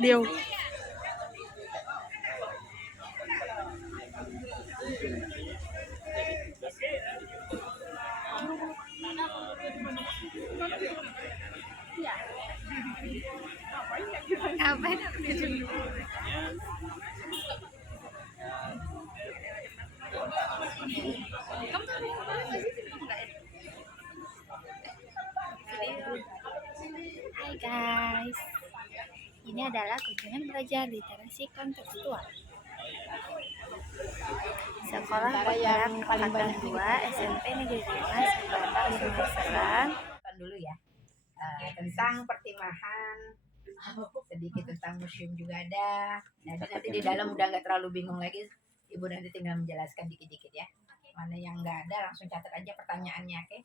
điều. Ngapain aku di sini? Kamu tahu apa sih? Hai guys, ini adalah kunjungan belajar literasi kontekstual Sekolah Penggerak Angkatan 2 SMP Negeri 5 Sekolah Serang. Dulu ya, tentang pertimahan, sedikit tentang museum juga ada. Nanti di dalam udah nggak terlalu bingung lagi, Ibu nanti tinggal menjelaskan dikit-dikit ya. Mana yang nggak ada langsung catat aja pertanyaannya, oke?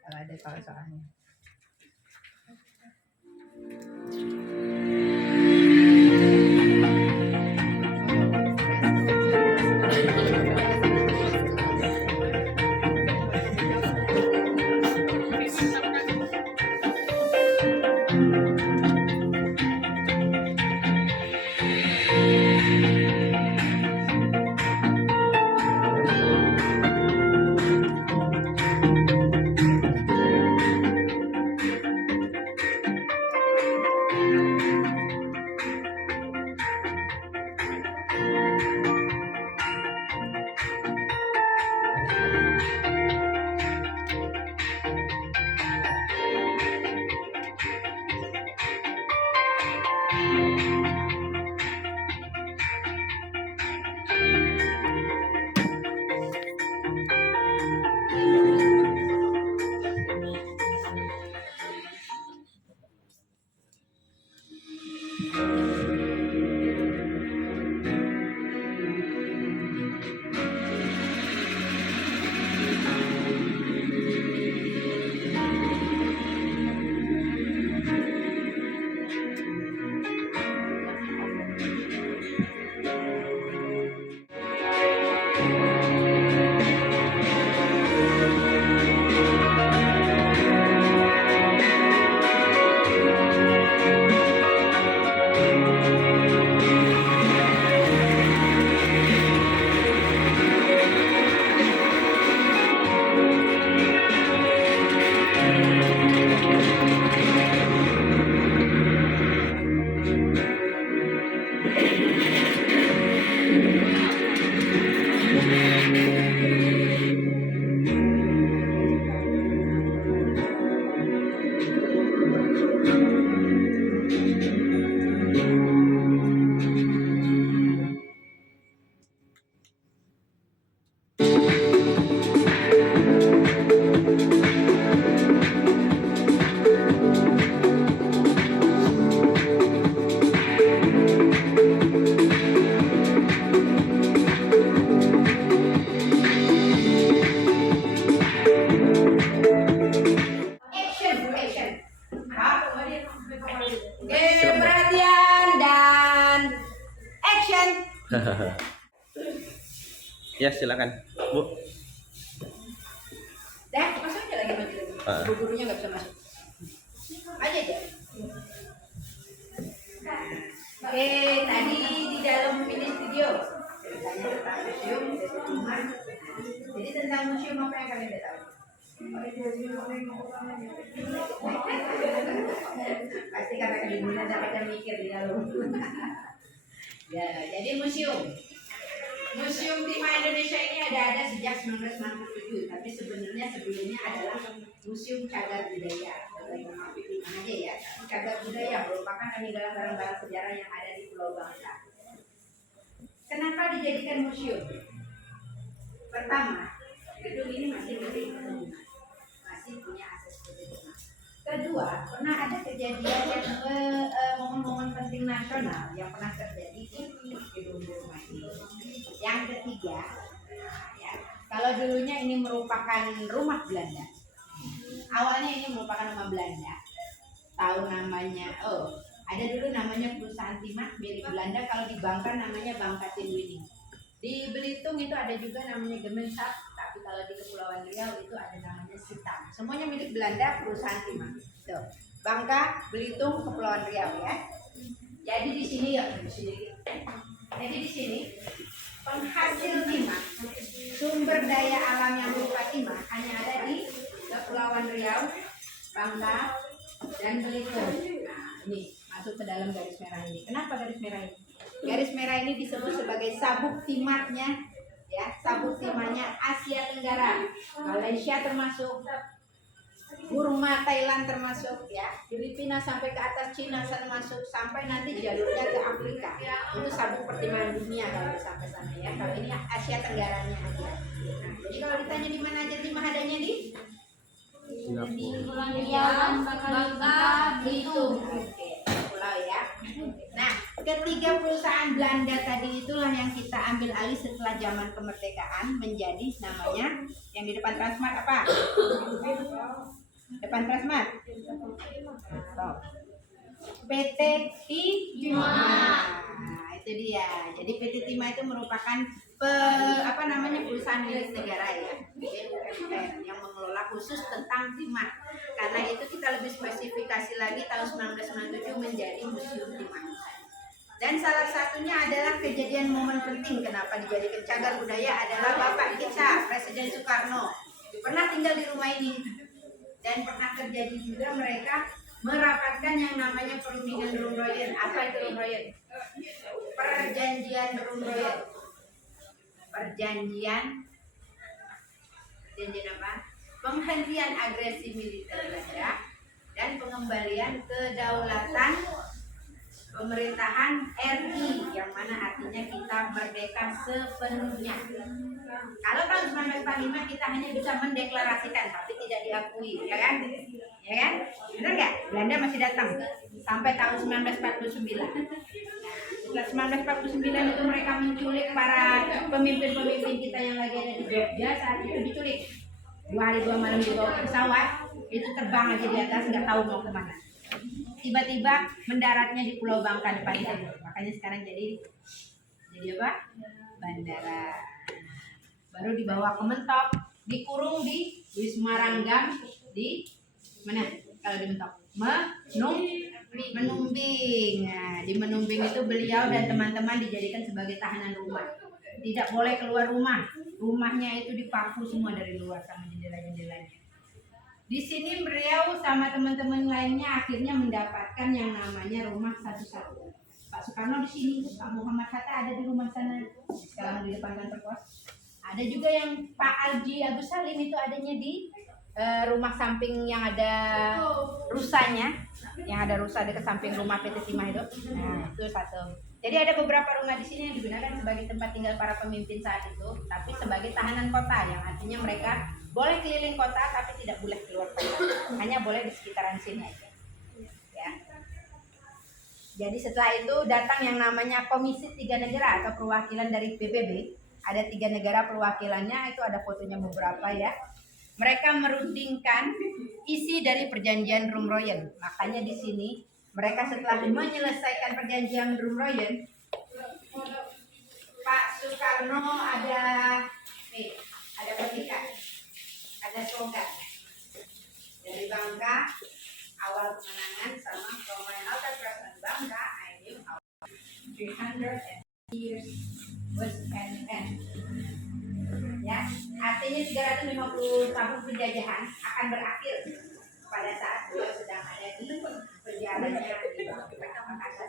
Kalau ada soal-soalnya. Perhatian dan action. Ya silakan Bu. Dah masuk aja lagi maju lagi. Bu gurunya nggak bisa masuk. Aja. Oke, tadi di dalam mini studio ceritanya tentang museum, jadi tentang museum apa yang kalian udah tahu? Pasti karena kedinginan dan pada mikir di dalam. Ya, jadi museum Tema Indonesia ini ada sejak 1967, tapi sebenarnya sebelumnya adalah Museum Cagar Budaya. Mana aja ya, cagar budaya merupakan peninggalan barang-barang sejarah yang ada di Pulau Bangka. Kenapa dijadikan museum? Pertama, gedung ini masih milik umum, masih punya akses publik. Kedua, pernah ada kejadian yang momen-momen penting nasional yang pernah terjadi di gedung rumah ini. Yang ketiga, ya, kalau dulunya ini merupakan rumah Belanda, awalnya ini merupakan rumah Belanda. Tahu namanya? Ada dulu namanya perusahaan timah milik Belanda. Kalau di Bangka namanya Bangka Tinwining. Di Belitung itu ada juga namanya Gemensat. Tapi kalau di Kepulauan Riau itu ada namanya Sitam. Semuanya milik Belanda, perusahaan timah. Tuh, Bangka, Belitung, Kepulauan Riau ya. Jadi di sini ya, jadi di sini penghasil timah, sumber daya alam yang berupa timah hanya ada di Kepulauan Riau, Bangka, dan Belitung. Nah, ini masuk ke dalam garis merah ini. Kenapa garis merah ini? Garis merah ini disebut sebagai sabuk timahnya, ya, sabuk timahnya Asia Tenggara. Malaysia termasuk, Burma, Thailand termasuk, ya, Filipina sampai ke atas Cina termasuk, sampai nanti jalurnya ke Afrika. Itu sabuk pertimbangan dunia kalau sampai sana, ya. Kalau ini Asia Tenggaranya aja. Nah, jadi kalau ditanya di mana aja timah adanya di Bangka, Belitung. Oke, pulau ya. Nah, ketiga perusahaan Belanda tadi itulah yang kita ambil alih setelah zaman kemerdekaan menjadi namanya yang di depan Transmart apa? Depan Transmart. PT Timah. Nah, itu dia. Jadi PT Timah itu merupakan perusahaan milik negara, ya, BUMN yang mengelola khusus tentang timah. Karena itu kita lebih spesifikasi lagi tahun 1997 menjadi Museum Timah. Dan salah satunya adalah kejadian momen penting kenapa dijadikan cagar budaya adalah Bapak kita, Presiden Soekarno, pernah tinggal di rumah ini dan pernah terjadi juga mereka merapatkan yang namanya perundingan Rumroyen. Apa itu Rumroyen? Perjanjian Rumroyen. Perjanjian apa? Penghentian agresi militer Belanda dan pengembalian kedaulatan pemerintahan RI, yang mana artinya kita merdeka sepenuhnya. Kalau tahun 1945 kita hanya bisa mendeklarasikan tapi tidak diakui, ya kan? Ya kan? Benar nggak? Belanda masih datang sampai tahun 1949. Nah, setelah 1949 itu mereka menculik para pemimpin-pemimpin kita yang lagi ada di Jogja. Saat itu diculik 2 hari 2 malam dibawa ke pesawat, itu terbang aja di atas, nggak tahu mau kemana. Tiba-tiba mendaratnya di Pulau Bangka depan timur. Makanya sekarang jadi apa? Bandara. Baru dibawa ke Mentok, dikurung di Wisma Ranggang di mana? Kalau di Mentok, Menumbing. Nah, di Menumbing itu beliau dan teman-teman dijadikan sebagai tahanan rumah. Tidak boleh keluar rumah. Rumahnya itu dipaku semua dari luar sama jendela-jendelanya. Di sini beliau sama teman-teman lainnya akhirnya mendapatkan yang namanya rumah satu-satu. Pak Soekarno di sini, Pak Muhammad Hatta ada di rumah sana, sekarang di depan kantor pos. Ada juga yang Pak Alji Agus Salim itu adanya di rumah samping yang ada rusanya, yang ada rusa dekat samping rumah PT Timah itu. Nah, itu satu. Jadi ada beberapa rumah di sini yang digunakan sebagai tempat tinggal para pemimpin saat itu, tapi sebagai tahanan kota, yang artinya mereka boleh keliling kota tapi tidak boleh keluar kota, hanya boleh di sekitaran sini aja. Ya. Jadi setelah itu datang yang namanya Komisi 3 Negara atau perwakilan dari PBB. Ada 3 negara perwakilannya, itu ada fotonya beberapa, ya. Mereka merundingkan isi dari perjanjian Rumroyen. Makanya di sini mereka setelah menyelesaikan perjanjian Rumroyen, Pak Soekarno ada petikan, ada slogan dari Bangka, awal kemenangan, sama from my outer present Bangka, I knew how 300 years was an end. Ya, artinya 350 tahun penjajahan akan berakhir pada saat beliau sedang ada di perjalanannya di Makassar,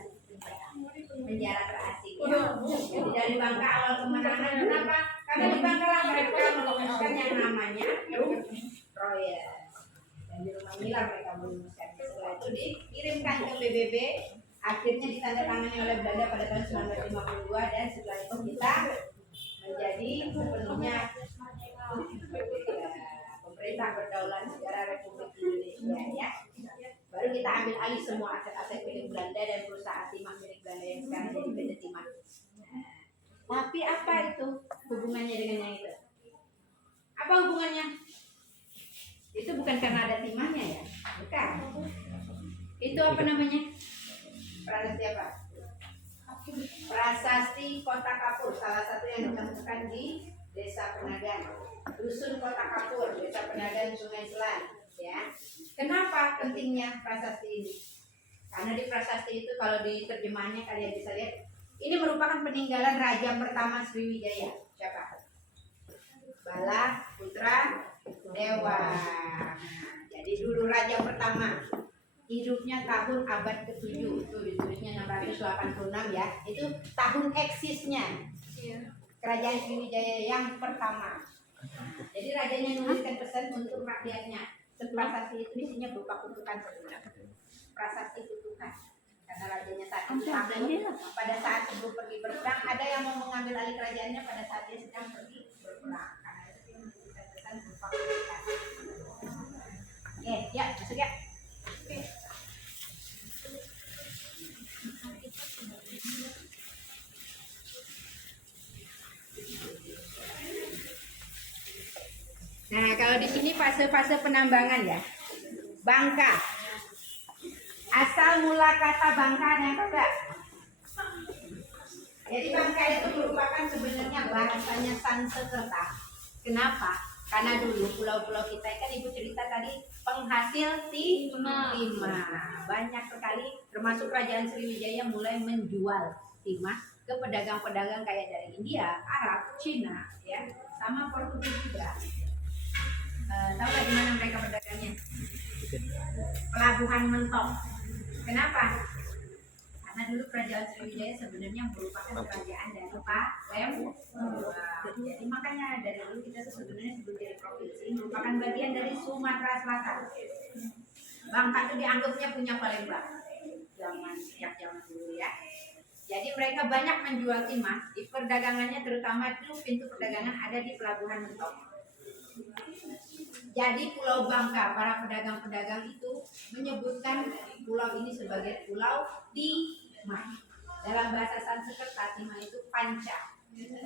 penjara terasing. Ya. Jadi dari Bangka awal kemenangan, kenapa? Karena di Bangka lah mereka merumuskan yang namanya Rumroyen. Dan di rumah inilah mereka merumuskan. Setelah itu dikirimkan ke PBB, akhirnya ditandatangani oleh Belanda pada tahun 1952, dan setelah itu kita menjadi sepenuhnya pemerintah berdaulat negara Republik Indonesia, ya. Baru kita ambil alih semua aset-aset milik Belanda dan perusahaan timah milik Belanda yang sekarang jadi PT Timah. Nah, tapi apa itu hubungannya dengan yang itu? Apa hubungannya? Itu bukan karena ada timahnya, ya, bukan. Itu apa namanya? Prasasti apa? Prasasti Kota Kapur, salah satu yang ditemukan di Desa Penagan, Dusun Kota Kapur, Desa Penagan, Sungai Selan. Ya, kenapa pentingnya prasasti ini? Karena di prasasti itu kalau di terjemahannya kalian bisa lihat, ini merupakan peninggalan raja pertama Sriwijaya. Siapa? Bala Putra Dewa. Nah, jadi dulu raja pertama hidupnya tahun abad ke-7, itu ditulisnya 686 ya. Itu tahun eksisnya kerajaan Sriwijaya yang pertama. Jadi rajanya menuliskan pesan untuk rakyatnya. Prasasti itu isinya berupa kutukan sebenarnya. Prasasti kutukan. Karena rajanya saat itu takut. Pada saat sebelum pergi berperang, ada yang mau mengambil alih kerajaannya pada saat dia sedang pergi berperang. Karena itu dia menuliskan pesan berupa kutukan. Oke, ya masuk ya. Nah, kalau di sini fase-fase penambangan ya. Bangka. Asal mula kata bangka yang tahu enggak? Jadi bangka itu merupakan sebenarnya bahasanya Sanskerta. Kenapa? Karena dulu pulau-pulau kita kan ibu cerita tadi penghasil timah. Banyak sekali termasuk kerajaan Sriwijaya mulai menjual timah ke pedagang-pedagang kayak dari India, Arab, Cina ya, sama Portugis juga. Tahu nggak di mana mereka berdagangnya? Pelabuhan Mentok. Kenapa? Karena dulu kerajaan Sriwijaya sebenarnya merupakan kerajaan dari Palembang. Jadi makanya dari dulu kita tuh sebenarnya sebut jadi provinsi merupakan bagian dari Sumatera Selatan. Bangka itu dianggapnya punya Palembang. Sejak zaman dulu ya. Jadi mereka banyak menjual timah di perdagangannya, terutama itu pintu perdagangan ada di Pelabuhan Mentok. Jadi Pulau Bangka, para pedagang-pedagang itu menyebutkan pulau ini sebagai Pulau Timah. Dalam bahasa Sanskerta, Timah itu panca.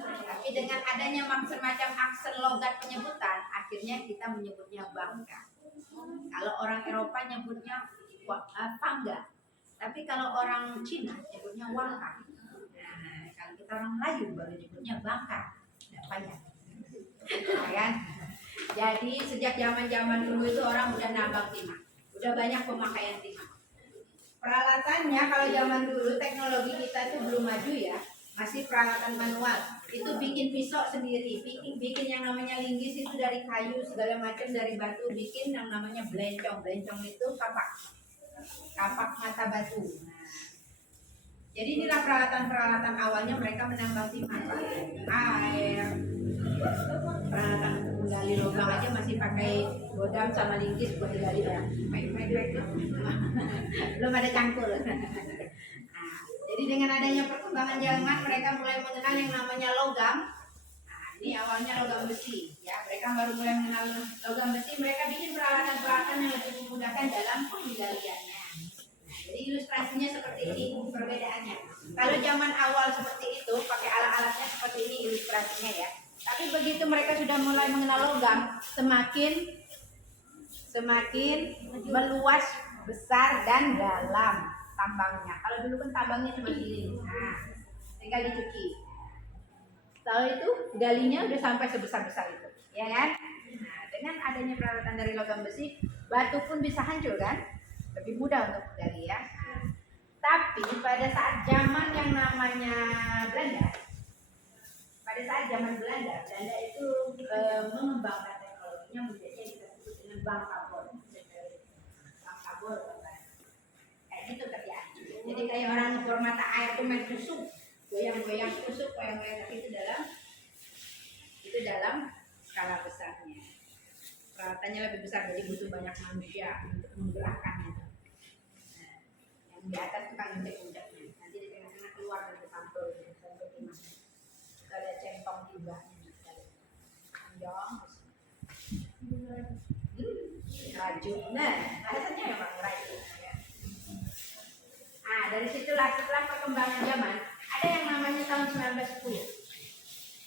Tapi dengan adanya semacam aksen logat penyebutan, akhirnya kita menyebutnya Bangka. Kalau orang Eropa nyebutnya Pangga. Tapi kalau orang Cina nyebutnya Wangka. Nah, kalau kita orang Melayu baru nyebutnya Bangka. Tidak banyak. Kan? Jadi sejak zaman dulu itu orang udah nambang timah, udah banyak pemakaian timah. Peralatannya kalau zaman dulu teknologi kita itu belum maju ya, masih peralatan manual. Itu bikin pisau sendiri, bikin yang namanya linggis itu dari kayu segala macam, dari batu, bikin yang namanya belencong. Belencong itu kapak mata batu. Nah, jadi inilah peralatan-peralatan awalnya mereka menambang timah, air, peralatan menggali lubang aja masih pakai godam sama linggis buat digali ya. Belum ada cangkul. Nah, jadi dengan adanya perkembangan zaman mereka mulai mengenal yang namanya logam. Nah, ini awalnya logam besi ya. Mereka baru mulai mengenal logam besi, mereka bikin peralatan-peralatan yang lebih memudahkan dalam pengendaliannya. Nah, jadi ilustrasinya seperti ini perbedaannya. Kalau zaman awal seperti itu pakai alat-alatnya seperti ini ilustrasinya ya. Tapi begitu mereka sudah mulai mengenal logam, semakin meluas, besar dan dalam tambangnya. Kalau dulu kan tambangnya cuma gini, nah, tinggal dicuci. Setelah itu galinya udah sampai sebesar-besar itu, ya kan? Nah, dengan adanya peralatan dari logam besi, batu pun bisa hancur kan? Lebih mudah untuk gali ya. Nah, tapi pada saat zaman yang namanya Belanda, itu mengembangkan teknologinya menjadi yang kita sebut dengan Bangkabor. Bangkabor, kayak gitu kerjaan. Jadi kayak orang ngebor mata air tuh main tusuk, goyang-goyang tusuk, goyang-goyang, tapi itu dalam skala besarnya. Peralatannya lebih besar, jadi butuh banyak manusia untuk menggerakkannya. Nah, yang di atas itu kan injek-injeknya, nanti di tengah-tengah keluar dari sampul sampai di mana. Ada centong juga panjang rajut, nah bahasanya memang rajut ya. Nah dari situlah setelah perkembangan zaman ada yang namanya tahun 1910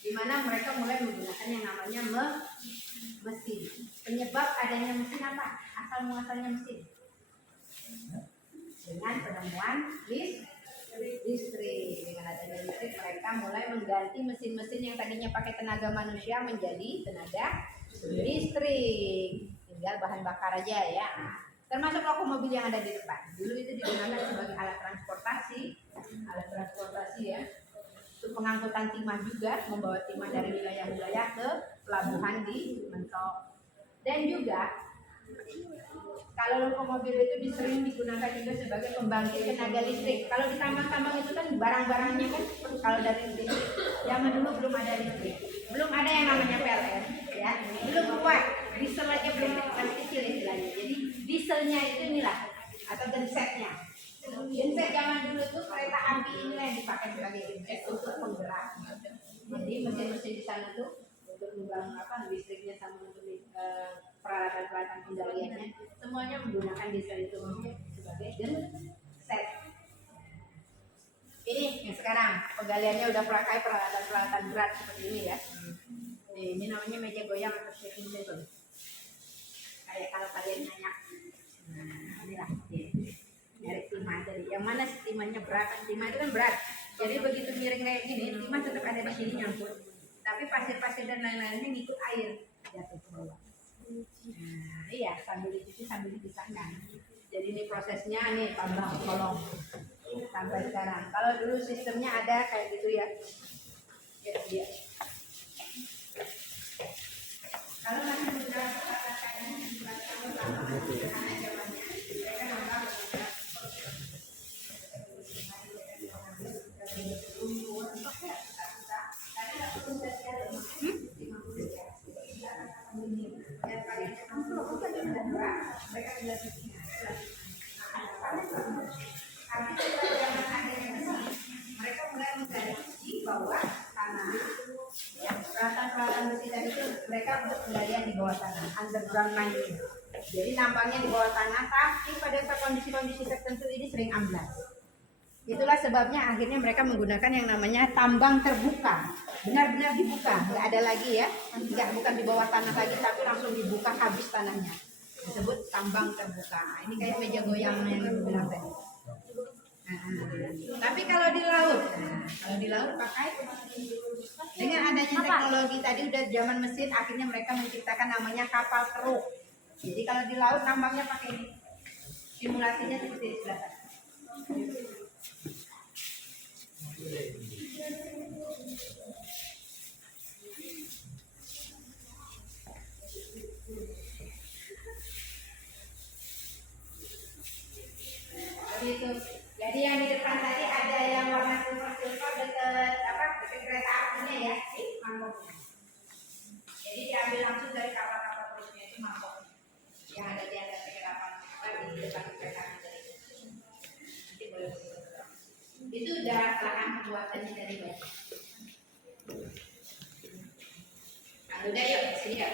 di mana mereka mulai menggunakan yang namanya mesin. Penyebab adanya mesin apa? Asal muasalnya mesin dengan penemuan listrik. Dengan adanya listrik mereka mulai mengganti mesin-mesin yang tadinya pakai tenaga manusia menjadi tenaga listrik, tinggal bahan bakar aja ya. termasuk lokomobil yang ada di depan. Dulu itu digunakan sebagai alat transportasi ya, untuk pengangkutan timah juga, membawa timah dari wilayah-wilayah ke pelabuhan di Mentok. Dan juga kalau lokomobil itu sering digunakan juga sebagai pembangkit tenaga listrik. Kalau di tambang-tambang itu kan barang-barangnya kan kalau dari listrik. Zaman dulu belum ada listrik, belum ada yang namanya PLN, ya, belum kuat, diesel aja belum, masih kecil istilahnya. Jadi dieselnya itu inilah atau gensetnya. Genset zaman dulu tuh kereta api inilah yang dipakai sebagai genset untuk penggerak. Jadi mesin-mesin di sana tuh untuk membangun listriknya sama untuk peralatan-peralatan penggaliannya semuanya menggunakan diesel itu sebagai genset. Ini yang sekarang penggaliannya udah pakai peralatan-peralatan berat seperti ini ya. Ini namanya meja goyang atau shaping table. Kayak kalau kalian nanya, nah inilah dari timah, dari yang mana sih timahnya berat? Timah itu kan berat. Jadi begitu miring kayak gini, timah tetap ada di sini nyangkut. Tapi pasir-pasir dan lain-lainnya ngikut air jatuh ke bawah. Nah, iya, sambil dicuci sambil dipisahkan. Jadi ini prosesnya nih tambang kolong sampai sekarang. Kalau dulu sistemnya ada kayak gitu ya. Ya. Kalau masih sudah mereka mulai mengkaji bahwa tanah, ya, peralatan-peralatan besi tadi itu mereka untuk penggalian di bawah tanah, underground mining. Jadi nambangnya di bawah tanah, tapi pada kondisi-kondisi tertentu ini sering amblas. Itulah sebabnya akhirnya mereka menggunakan yang namanya tambang terbuka, benar-benar dibuka, nggak ada lagi ya, bukan di bawah tanah lagi, tapi langsung dibuka habis tanahnya. Disebut tambang terbuka. Ini kayak meja goyang yang dibilang tadi. Tapi kalau di laut, pakai dengan adanya teknologi tadi udah zaman mesin, akhirnya mereka menciptakan namanya kapal keruk. Jadi kalau di laut tambangnya pakai ini. Simulasinya seperti di sebelah sana. Begitu. Jadi yang di depan tadi ada yang warna silver dekat kereta apinya ya, mangkoknya. Jadi diambil langsung dari kapal-kapal perutnya itu mangkoknya yang ada di atas di depan kereta api tadi. Nanti boleh. Itu udah lahan pembuatannya dari batu. Udah yuk sini ya.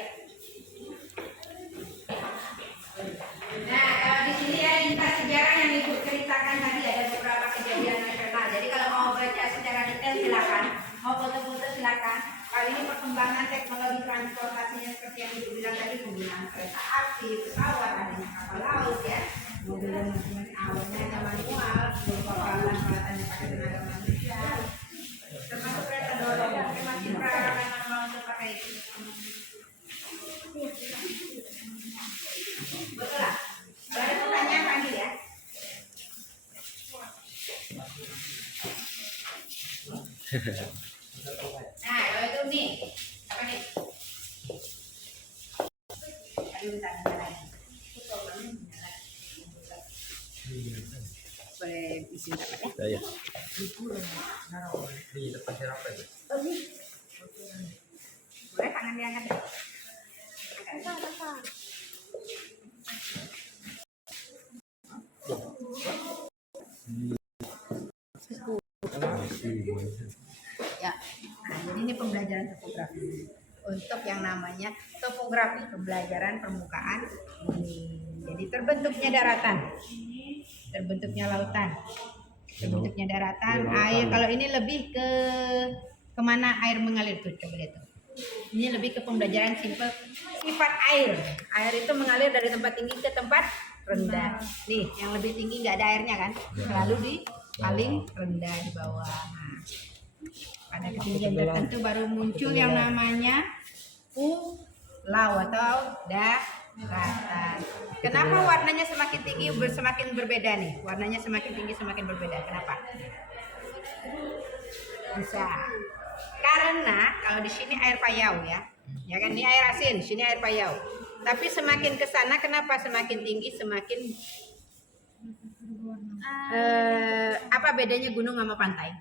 Nah, kalau di sini ya lintas sejarah yang Ibu ceritakan tadi ada beberapa kejadian nasional. Jadi kalau mau baca secara detail silakan, mau foto-foto silakan. Kali ini perkembangan teknologi transportasinya seperti yang Ibu bilang tadi, penggunaan kereta api, pesawat, adanya kapal laut ya, mobil dan mesin awalnya manual, berupa peralatan yang pakai tenaga manusia, termasuk kereta dorong, masih peralatan manual untuk pakai itu. Betul lah. Kalau ada pertanyaan panggil ya. Nah, kalau itu nih, apa nih? Tadi minta lagi. Boleh isi apa ya? Ya. Di depan siapa itu? Boleh tangan diangkat. Ya, nah, jadi ini pembelajaran topografi untuk yang namanya topografi, pembelajaran permukaan bumi. Jadi terbentuknya daratan, terbentuknya lautan, terbentuknya daratan, air. Kalau ini lebih ke kemana air mengalir tuh, coba lihat tuh. Ini lebih ke pembelajaran simpel sifat air. Air itu mengalir dari tempat tinggi ke tempat rendah. Nih, yang lebih tinggi nggak ada airnya kan? Selalu di paling rendah di bawah. Nah, pada ketinggian tertentu baru muncul yang namanya pulau atau Selatan. Kenapa warnanya semakin tinggi semakin berbeda nih? Warnanya semakin tinggi semakin berbeda. Kenapa? Bisa. Karena kalau di sini air payau ya. Ya kan ini air asin, sini air payau. Tapi semakin ke sana kenapa semakin tinggi semakin apa bedanya gunung sama pantai?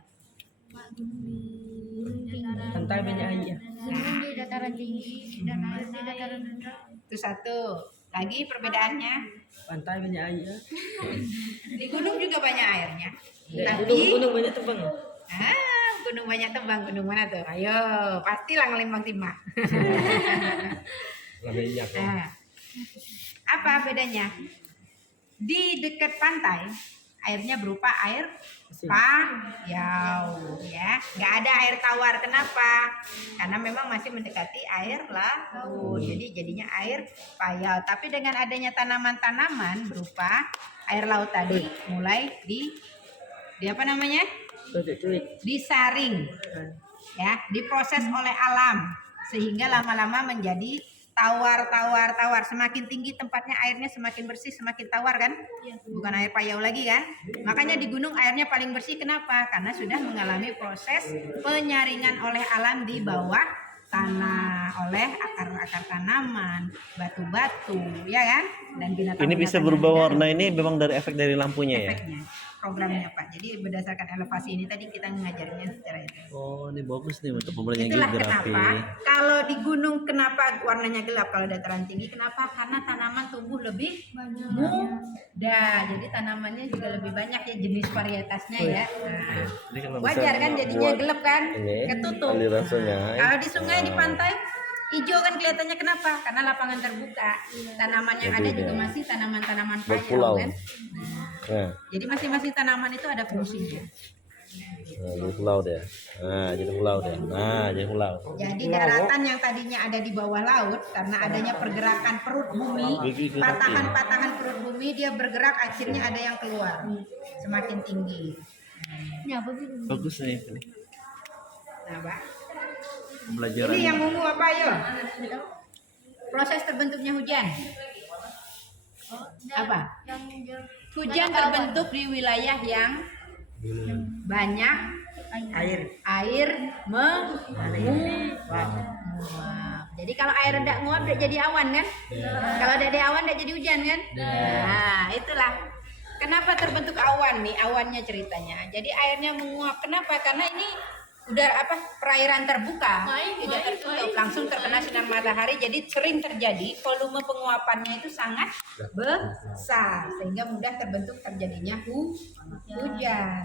Pantai banyak air. Gunung di dataran tinggi dan air di dataran rendah. Itu satu. Lagi perbedaannya Pantai banyak air. di gunung juga banyak airnya. Ya, Tapi gunung banyak tebang. gunung banyak tebang, gunung mana tuh? Ayo, pastilah Ngelimbang Timah. Lebih banyak. Nah, apa bedanya? Di dekat pantai airnya berupa air payau ya, nggak ada air tawar. Kenapa? Karena memang masih mendekati air laut, jadi jadinya air payau. Tapi dengan adanya tanaman-tanaman berupa air laut tadi, mulai di apa namanya? Disaring ya, diproses oleh alam sehingga lama-lama menjadi tawar. Semakin tinggi tempatnya airnya semakin bersih, semakin tawar kan? Bukan air payau lagi kan? Makanya di gunung airnya paling bersih. Kenapa? Karena sudah mengalami proses penyaringan oleh alam di bawah tanah, oleh akar-akar tanaman, batu-batu, ya kan? Dan binatang. Ini bisa berubah warna ini memang dari efek dari lampunya ya? Efeknya, programnya Pak. Jadi berdasarkan elevasi ini tadi kita mengajarnya secara itu. Oh, ini bagus nih untuk pembelajaran Itulah geografi. kenapa kalau di gunung kenapa warnanya gelap, kalau dataran tinggi kenapa? Karena tanaman tumbuh lebih muda. Jadi tanamannya juga lebih banyak ya, jenis varietasnya ya. Nah, Ini kalau wajar bisa kan jadinya buat gelap kan? ini, Ketutup. aliran sungai. Kalau di sungai di pantai hijau kan kelihatannya, kenapa? Karena lapangan terbuka. Tanaman yang ada juga masih tanaman-tanaman payau Berpulau. kan. Nah, Jadi masing-masing tanaman itu ada fungsinya. jadi pulau deh. Nah, jadi pulau deh. Nah, jadi pulau. Jadi daratan yang tadinya ada di bawah laut karena adanya pergerakan perut bumi, patahan-patahan perut bumi dia bergerak, akhirnya ada yang keluar semakin tinggi. Ini apa sih? Bagus nih ini. Nah, Pak. Pembelajaran. Ini yang ungu apa yo? Proses terbentuknya hujan. Apa? Hujan terbentuk di wilayah yang banyak air menguap. Jadi kalau air tidak nguap tidak jadi awan kan? Kalau tidak ada awan tidak jadi hujan kan? Nah, itulah kenapa terbentuk awan nih, awannya ceritanya. Jadi airnya menguap. Kenapa? Karena ini udah perairan terbuka, tidak tertutup, langsung terkena sinar matahari, jadi sering terjadi volume penguapannya itu sangat besar sehingga mudah terjadinya hujan.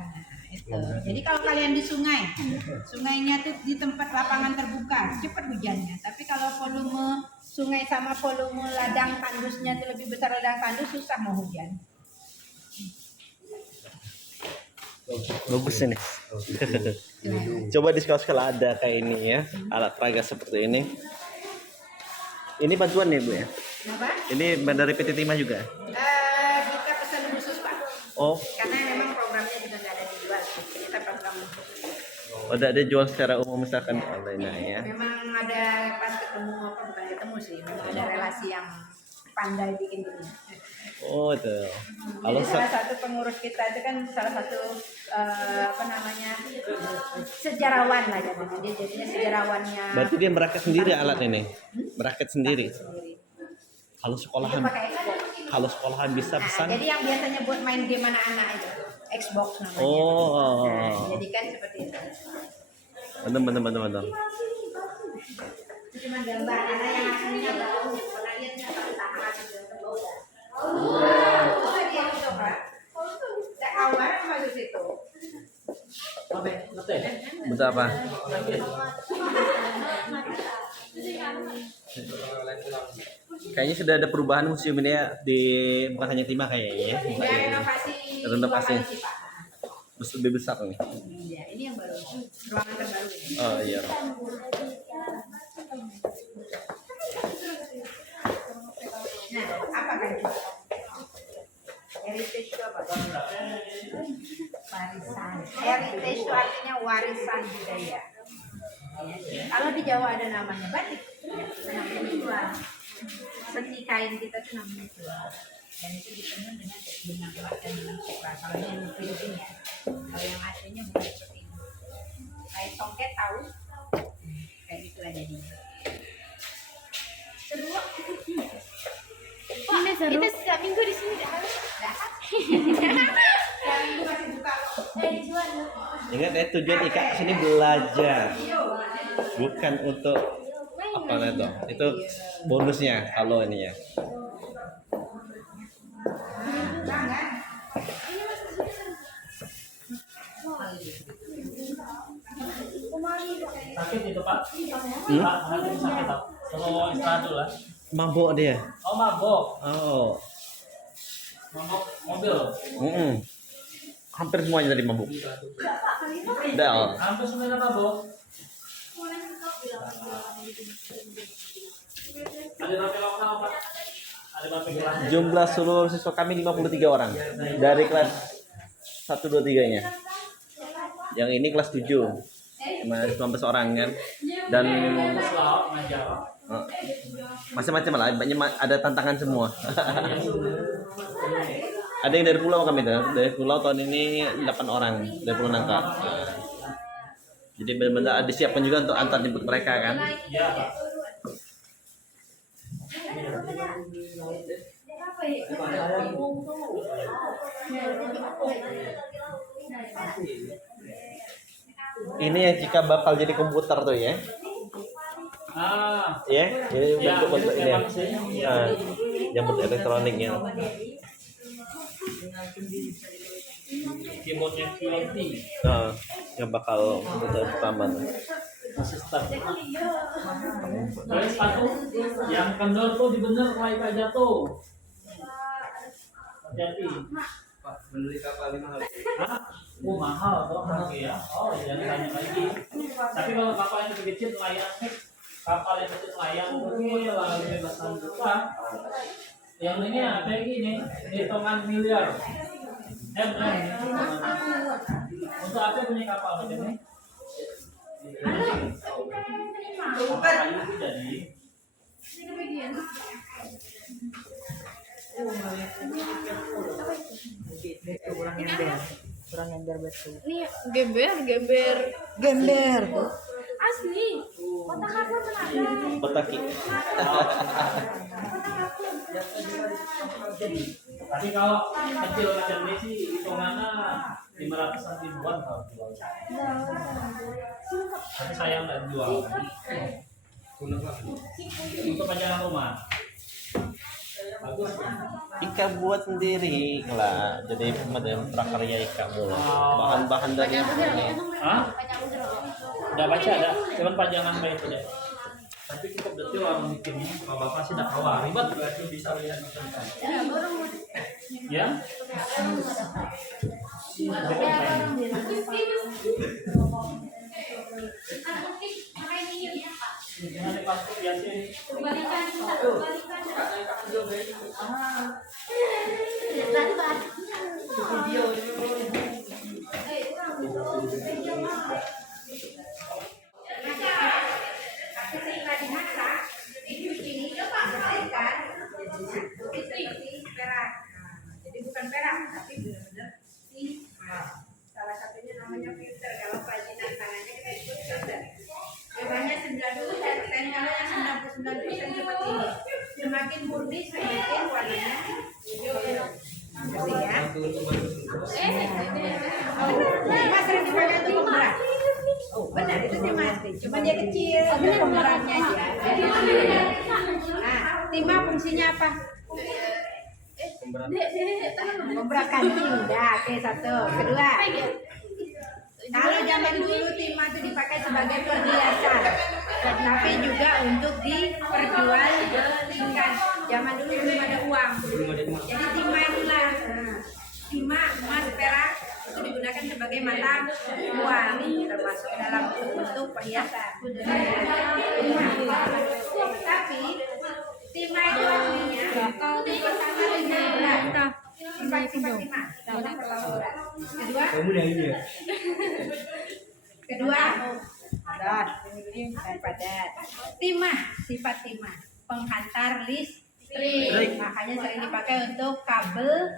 Itu. Jadi kalau kalian di sungainya tuh di tempat lapangan terbuka cepat hujannya, tapi kalau volume sungai sama volume ladang tandusnya itu lebih besar, ladang tandus susah mau hujan. Bagus ini. Coba di sekolah ada kayak ini ya, alat peraga seperti ini. Ini bantuan nih Bu ya? Kenapa? Ini dari PT Timah juga? Kita pesan khusus Pak. Oh, Karena memang programnya juga nggak ada dijual, kita program khusus. ada jual secara umum misalkan online ya. Memang ada pas ketemu bukan ketemu sih, memang ada relasi yang pandai bikin gini. Oh itu. Kalau Jadi salah satu pengurus kita itu kan salah satu sejarawan lah jadinya. Dia jadinya sejarawannya. berarti dia merakit sendiri alat ini, merakit sendiri. Kalau sekolahan, kalau sekolahan bisa pesan. Jadi yang biasanya buat main game anak-anak itu, Xbox namanya. Oh, Nah, jadi kan seperti itu. benar. Itu cuma gambar karena yang aslinya bau. Pernah lihatnya tahan bau. Oh, dia itu Pak. Tak awal masuk situ. Bentar apa? Kayaknya sudah ada perubahan museum ini ya, di bukan hanya Timah kayaknya ya. Ya, renovasi. Renovasi. dua kali sih, Pak. Terus lebih besar nih. Ya, ini yang baru. Ruangan terbaru ini. Oh iya. Nah, apa kan itu? Heritage itu apa? Warisan. Heritage itu artinya warisan budaya. Kalau di Jawa ada namanya batik, namanya jual. Seni kain kita tuh namanya tua. Dan itu ditenun dengan benang emas dan benang coklat. Kalau yang Filipina ya. Kalau yang aslinya bukan seperti ini. Kayak songket tahu? Kayak gitulah jadinya. Seru. Ini seru. Kita setiap minggu di sini dah. Minggu masih buka kok. Dijual. Ingat ya, tujuan Ika sini belajar, bukan untuk apa itu. Itu bonusnya kalau ini ya. Sakit itu Pak? Hmm? Pak, nanti sakit Pak. Kalau istirahat dulu lah. Mabok dia. Oh mabok, Oh. mabok mobil. Hampir semuanya tadi mabuk. Del. Hampir semuanya mabok. Ada berapa orang Pak? Ada berapa kelas? Jumlah seluruh siswa kami 53 orang. Dari kelas 1 2 3-nya. Yang ini kelas 7. 19 orang kan. Dan Selaw, ngajar. macam-macam lah, banyak ada tantangan semua. Ada yang dari pulau kami tuh. Dari pulau tahun ini 8 orang dari Pulau Nangka. Jadi benar-benar disiapkan juga untuk antar jemput mereka kan. Iya Pak. Ini yang jika bakal jadi komputer tuh ya. Ah, Ya, ini ya, bentuk ini ya. memang sih. Nah, yang bentuk elektroniknya. Keyboardnya QWERTY. Nah, yang bakal komputer pertama. Asisten. Dari sepatu yang kendor tuh dibener mulai jatuh. Hati-hati. Pak, beli kapal ini mahal. Hah? Oh mahal toh harga ya. Oh jangan tanya lagi. Tapi kalau kapal yang kecil nelayan, kapal yang kecil nelayan oke lah 15 juta. Yang ini kayak gini, hitungan miliar. Untuk apa punya kapal macam ini? Kayu itu jadi. Kurang ember betul. Ini gember Bu. Asli. Kotak apa tenaga? Petaki. Tapi kalau kecil macam ini sih hitungannya 500-an ribuan kalau jual. Tapi sayang nggak jual. Untuk pajangan rumah. Bagus. Ika buat sendiri lah. Jadi prakarya Ika mulai. Bahan-bahan dari ini. Hah? Udah baca ada, cuman pajangan baik aja. Tapi cukup detail orang bikinnya. Kalau bapak sih udah tahu ribet berarti bisa lihat ya. Jangan dipasuk biasa. Jadi bukan perak, tapi benar-benar timah. Salah satunya namanya filter. Kalau kerajinan tangannya kita sebut filter. Memangnya 92% kalau yang 99% seperti ini. Semakin murni semakin warnanya bersih ya. Timah sering dipakai untuk pemberat. Oh benar itu timah asli. Cuma dia kecil, ada pemberatnya aja. Nah, timah fungsinya apa? Pemberat kancing. Dah, oke satu. Kedua. Kalau zaman dulu timah itu dipakai sebagai perhiasan, tapi juga untuk diperjualbelikan. Zaman dulu belum ada uang, jadi timah itulah. Timah, emas, perak itu digunakan sebagai mata uang, termasuk dalam bentuk perhiasan. Tapi timah itu aslinya kalau pertama dengan sifat-sifat timah. Kedua, padat. Timah, sifat timah, penghantar listrik. String. Makanya sering dipakai untuk kabel.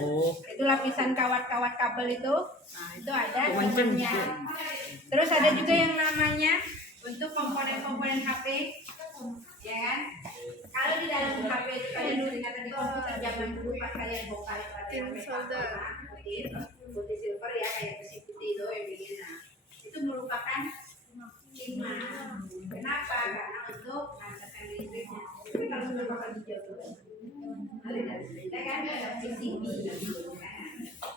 Oh. Itu lapisan kawat-kawat kabel itu. Nah, itu ada Macam timannya. Terus ada juga yang namanya untuk komponen-komponen HP, ya kan? Kalau di dalam HP itu kalian dulu ingatan di komputer zaman dulu pas kalian bongkar pada yang putih silver ya, kayak besi putih itu yang begini. Nah, itu merupakan timah. Kenapa? Karena untuk menghasilkan listriknya. Tapi kalau merupakan hijau itu kita kan PCB.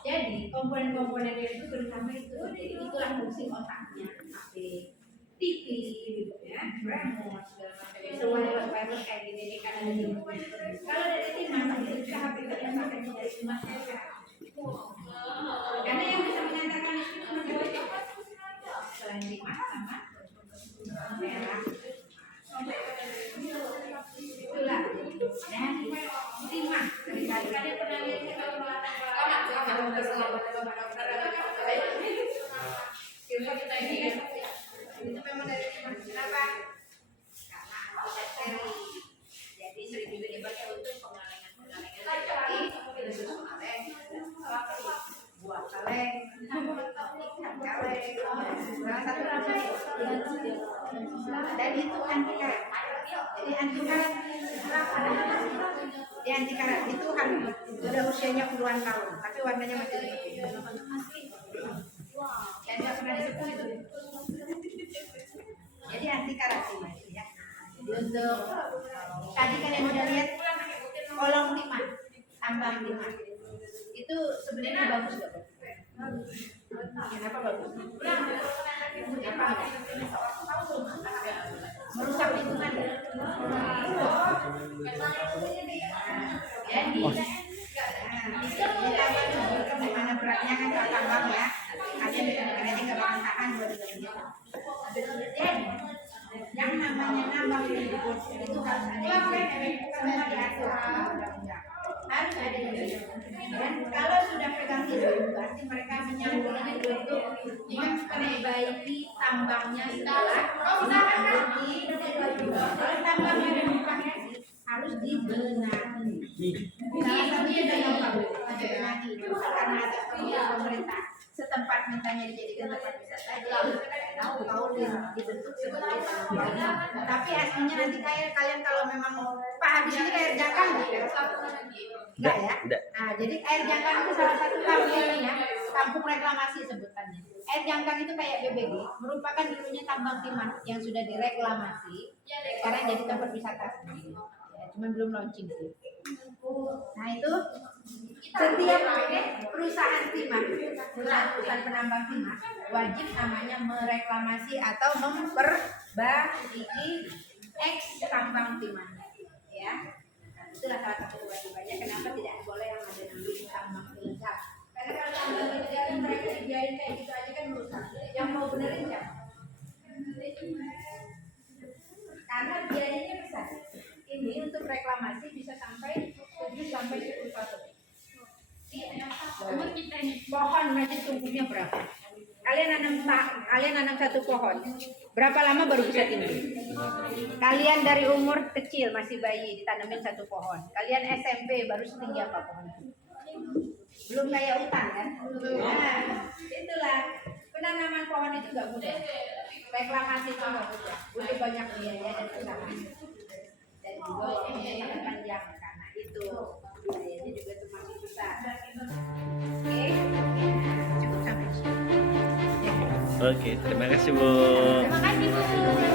Jadi komponen-komponen itu terutama itu, jadi itulah fungsi otaknya HP, TV, gitu ya, remote segala macam. Semua wireless kayak gini nih kan ada di. Kalau dari timah itu bisa HP kalian pakai dari timah saya. Karena yang bisa menyatakan itu cuma selain timah sama merah. Itulah. Dan timah. Kali-kali kalian pernah lihatnya kalau kita ini kan itu memang dari timah. Kenapa? Karena seri. Jadi sering juga dipakai untuk pengalengan seperti susu kaleng, buah kaleng, ikan kaleng. Salah satu namanya dan itu anti karat. Jadi anti karat di anti karat itu kan udah usianya puluhan tahun, tapi warnanya masih seperti itu. Dan nggak pernah disebut itu. Jadi anti karat sih mas ya. Jadi untuk tadi kalian udah lihat kolong timah, tambang timah itu sebenarnya bagus loh. Kenapa bagus? Kenapa? Merusak lingkungan. Jadi di mana beratnya kan kalau tambang ya, kalian kadang-kadang nggak bakal tahan 2-3 menit. Jadi yang namanya nambang itu harus ada semua diatur undang-undang. Harus ada dan kalau sudah pegang itu berarti mereka menyambungnya untuk memperbaiki tambangnya setelah kalau tambangnya dipakai harus dibenahi. Salah satunya danau pabrik dibenahi karena ada pemerintah setempat mintanya dijadikan tempat wisata jadi danau mau dibentuk sebagai danau. Tapi aslinya nanti kalian kalau memang Pak habis ini air jangkang enggak ya? Nah, jadi air jangkang itu salah satu kampung reklamasi sebutannya. Air jangkang itu kayak BBG, merupakan dulunya tambang timah yang sudah direklamasi, sekarang jadi tempat wisata sendiri. Ya, cuman belum launching sih. Nah itu setiap perusahaan timah, perusahaan penambang timah wajib namanya mereklamasi atau memperbaiki eks tambang timah. Ya. Itulah salah satu kewajibannya. Kenapa tidak boleh yang ada namanya tambang ilegal? Karena kalau tambang ilegal mereka dibiarin kayak gitu aja kan merusak. Yang mau benerin siapa? Karena biayanya besar. Ini untuk reklamasi bisa sampai 7 sampai 10 tahun. Pohon aja tumbuhnya berapa? Kalian nanam satu pohon. Berapa lama baru bisa tinggi? Kalian dari umur kecil masih bayi ditanamin satu pohon. Kalian SMP baru setinggi apa pohon? Belum kayak hutan kan? Nah, itulah penanaman pohon itu nggak mudah. Reklamasi itu nggak mudah. Butuh banyak biaya dan usaha. Dan juga waktunya yang panjang karena itu biayanya juga termasuk besar. Oke, cukup sampai sini. Oke, terima kasih Bu. Terima kasih Bu.